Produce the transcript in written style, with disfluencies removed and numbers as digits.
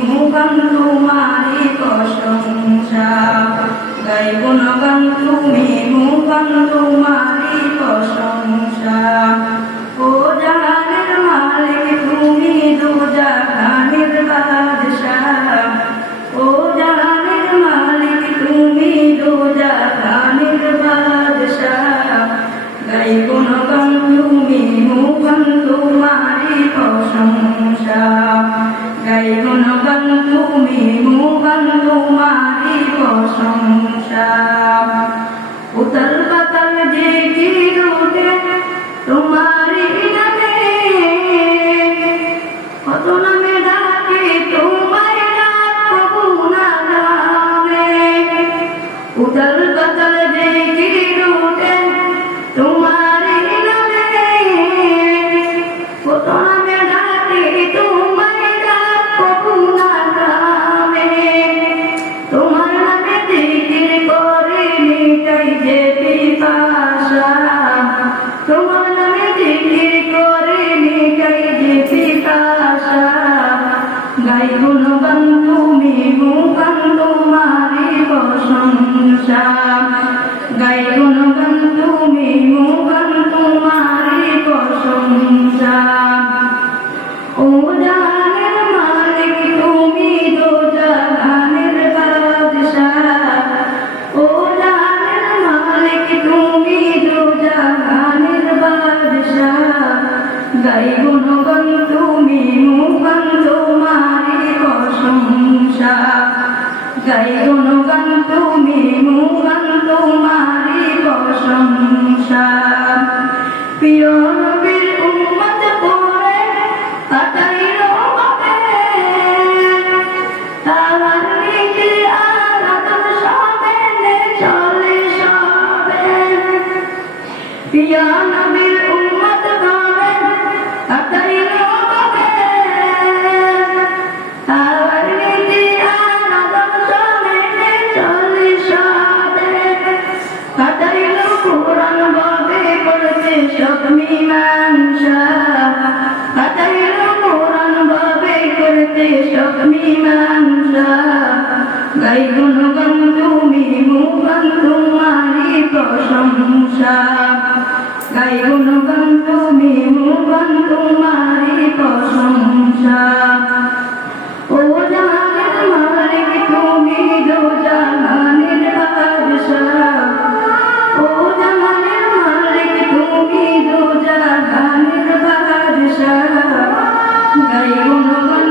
মুগান তোমারি প্রশংসা গাই গুণগান তুমি মুগান তোমারি প্রশংসা ও জাহানের মালিক তুমি দু জাহানের বাদশাহ ও জাহানের মালিক তুমি দু জাহানের বাদশাহ গাই গুণগান তুমি মুগান তোমারি প্রশংসা গাই গুণগান তুমি মুগান তোমারি প্রশংসা উতল পাতল যে কি রূপে তোমারি নামে কত নামে ডাকে তোমায় ডাক প্রভু নামে উতল পাতল যে কি রূপে তোমারি নামে কত নামে ডাকে তোমায় ডাক প্রভু নামে তোমার নামে জিকির করে মিটাই যে পিপাসা তোমার নামে জিকির করে মিটাই যে পিপাসা গাই গুণগান তুমি মুগান তোমারি প্রশংসা গাই গুণগান তুমি মুগান তোমারি প্রশংসা ও জাহানের মালিক তুমি দো জাহানের বাদশাহ ও জাহানের মালিক তুমি দো জাহানের বাদশাহ গাই গুণগান তুমি মুগান তোমারি প্রশংসা গাই গুণগান তুমি মুগান তোমারি প্রশংসা প্রিয় নবীর উম্মত করে কাটাইল ভাবে তাহার নীতি আর আদব সবে চলে সবে প্রিয় নবীর উম্মত করে কাটাইল ভাবে তাহার নীতি আর আদব সবে চলে সবে কাটাইল কোরআন ভাবে করতে সব মীমাংসা কাটাইল কোরআন ভাবে করতে সব মীমাংসা গাই গুণগান তুমি মুগান তোমারি প্রশংসা গাই গুণগান তুমি মুগান তোমারি প্রশংসা ও জাহানের মালিক তুমি দো জাহানের বাদশাহ ও জাহানের মালিক তুমি দো জাহানের বাদশাহ গাই গুণগান